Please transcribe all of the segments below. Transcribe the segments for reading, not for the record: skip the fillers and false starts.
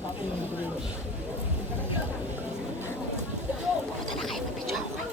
Pumunta na kayo, mapidyo ako kayo.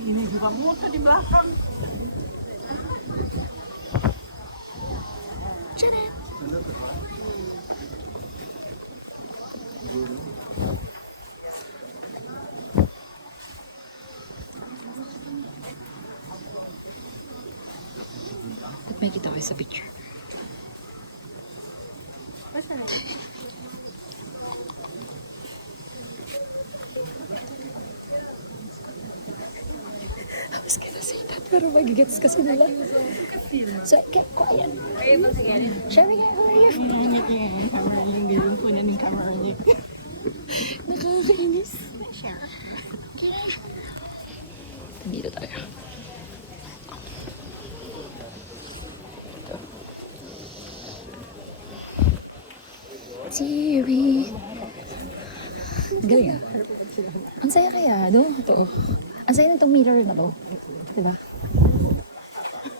Ini juga motor di belakang. Tcharam! At may kita kayo sa picture. I was gonna say that, pero magigets kasi nila. So, get quiet. Sherry, how are you? Yung ganyan po na ng kamaranik. Nakakainis. Dito tayo. Siri. Galing ah. Ang saya kaya, no? Ito. Ang saya nitong mirror na to. Diba?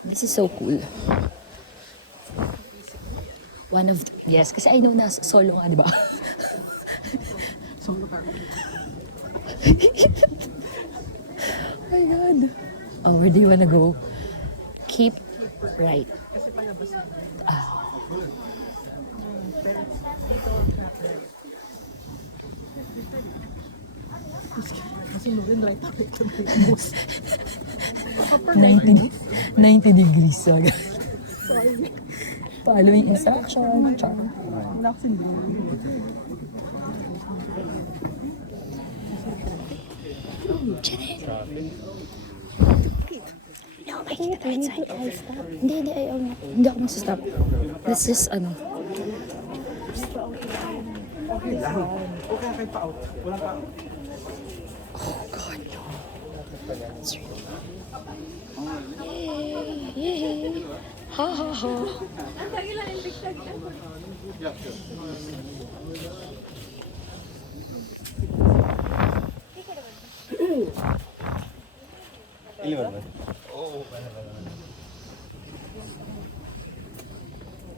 This is so cool. One of, yes, kasi I know na solo nga, diba? Solo car. Oh my God. Oh, where do you wanna go? Keep right. Kasi palabas na. Kasi Loren right up ito. 90 degrees. So, following instruction. Char. Wala kasi Janet. No, makikita tayo inside. Hindi, ayaw nga. Hindi ako masastop. This is, ano. Okay lang. Okay kayo pa out. Wala pa out. Oh, God, no. It's really... Yay! Yay! Ha, ha, ha.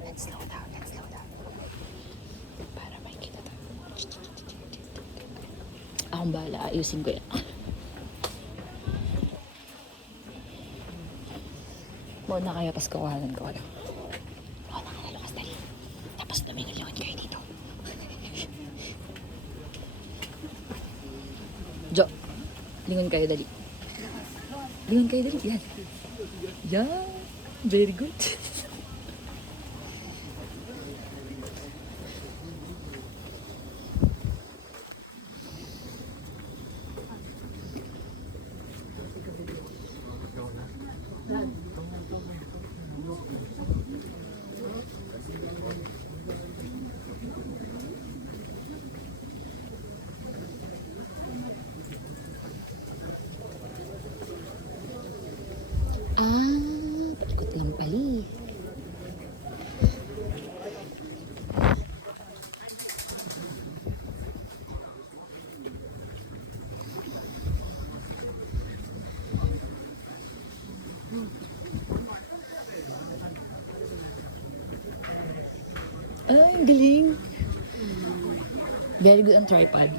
Let's slow down, let's slow down. Para makikita tayo. Akong bahala, ayusin ko yan. Muna kayo, tapos kawalan ko. Muna ka na, lukas dali. Tapos lumingon kayo dito. Jo, lingon kayo dali. Lingon kayo dali, yan. Yan, very good. Paikot lang pali. Ay, ang galing. Very good ang tripod.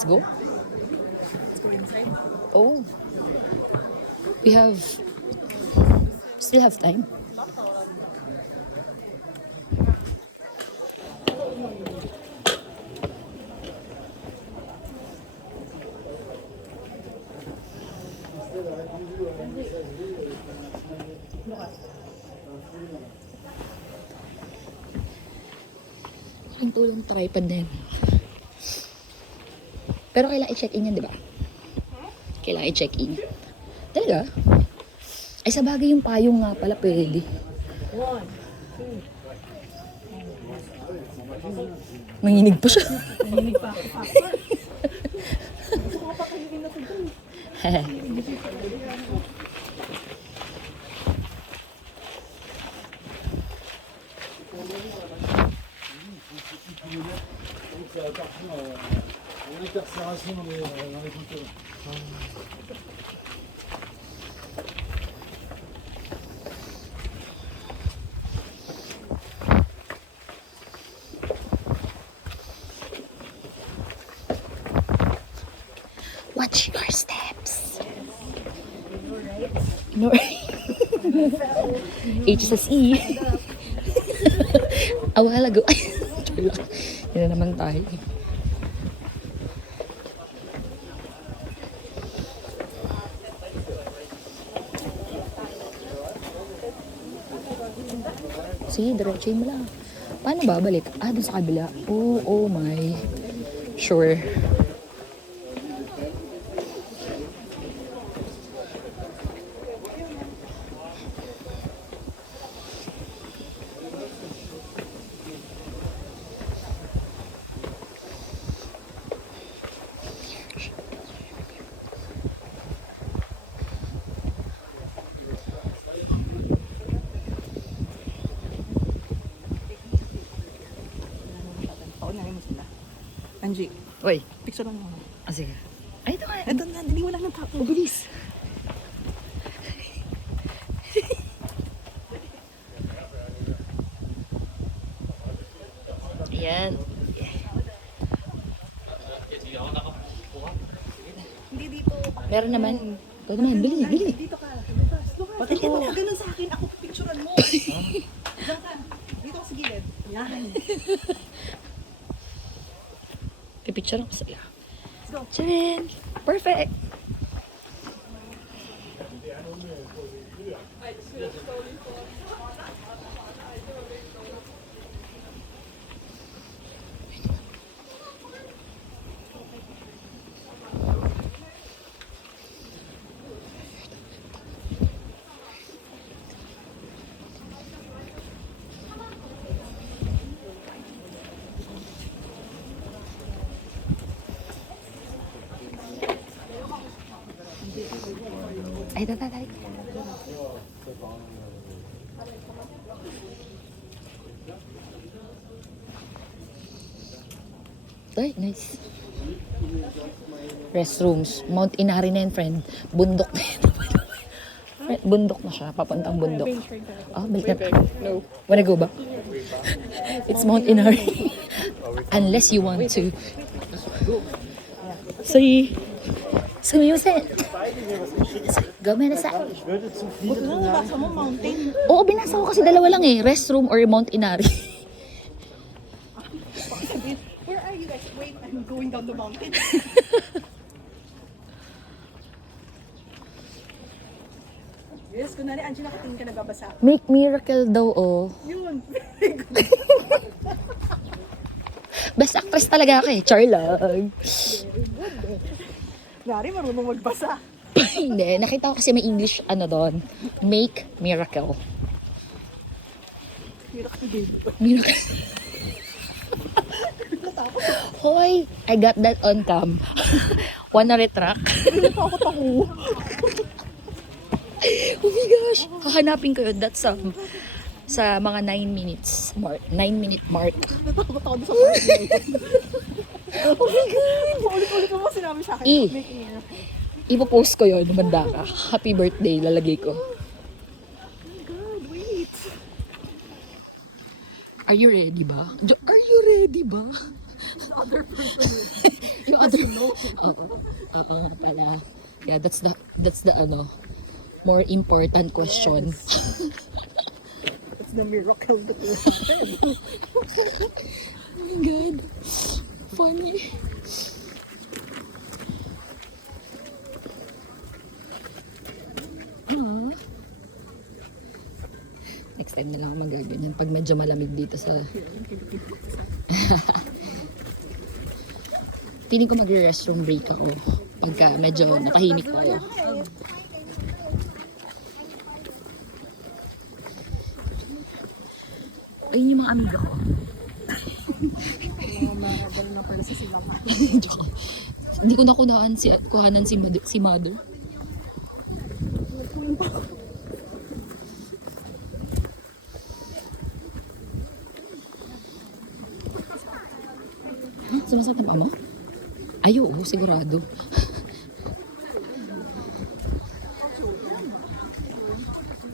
Let's go. Let's go inside. Oh. We still have time. Ang tulong tripod na yun. Pero kailangan i-check-in yan, di ba? Kailangan i-check-in. Talaga? Ay, sa bagay yung payong nga pala pwede. 1, 2. Nanginig pa siya. Naninig pa ako. Gusto ko pa kayo rin ako dun. Watch your steps. No. H sa C. A while ago. Yan na naman tayo. Sige, diretsuhin mo lang. Paano babalik? Ah, dun sa kabila. Oh my. Sure. Paunahin mo sila. Angie, Uy. picture lang mo. Ah, sige. Ay, ito nga. Eto na, hindi wala ng tapo. Bilis. Ayan. Hindi dito. Meron naman. Ito naman. Bili, bili. Dito ka. Lukas. Pati mo na. Ganun sa akin. Ako picturean mo. Diyan ka. Dito ka sa gilid. Yan. Pipicture ko sila. Let's go. Charin! Perfect! Ay, tatay. Ay, nice. Restrooms. Mount Inari na yun, friend. Bundok na yun. Friend, bundok na siya. Papuntang bundok. Oh, balik na. No. Wanna go ba? It's Mount Inari. Unless you want to. See? Sumiusin. Gawin na sa... Buti na nabasa mo, mountain. Oo, binasa ko kasi dalawa lang eh. Restroom or Mount Inari. Where are you guys? Wait, I'm going down the mountain. Yes, kunwari, Angie, nakatingin ka nagbabasa. Make miracle daw, oh. Yun. Best actress talaga ako eh. Char lang. Kunwari, marunong magbasa. Hindi. Nakita ko kasi may English, ano doon. Make miracle. Miracle baby. Miracle. Hoy, I got that on cam. Wanna retract? Natakot ako. Oh my gosh. Hahanapin ko yun. That's sa mga 9 minutes mark. 9-minute mark. Natakot ako doon sa part na yun. Oh my God. Ulit-ulit mo sinabi sa akin. Eh. Making miracle. Ipopost ko yun. Lumanda ka. Happy birthday. Lalagay ko. Oh my God, wait. Are you ready ba? Are you ready ba? The other person. Yung other Oo. Oo nga pala. Yeah, that's the more important question. It's the miracle that will happen. Oh my God. Funny. Ah. Next time na lang ako magaganyan pag medyo malamig dito sa... Feeling ko magre-restroom break ako pagka medyo natahimik ko. Ayun yung mga amiga ko. Mga marabal na pala sa silangan. Joke. Hindi ko na kuhanan si mother. Sumasakit ang paa mo? Ay, oo, sigurado.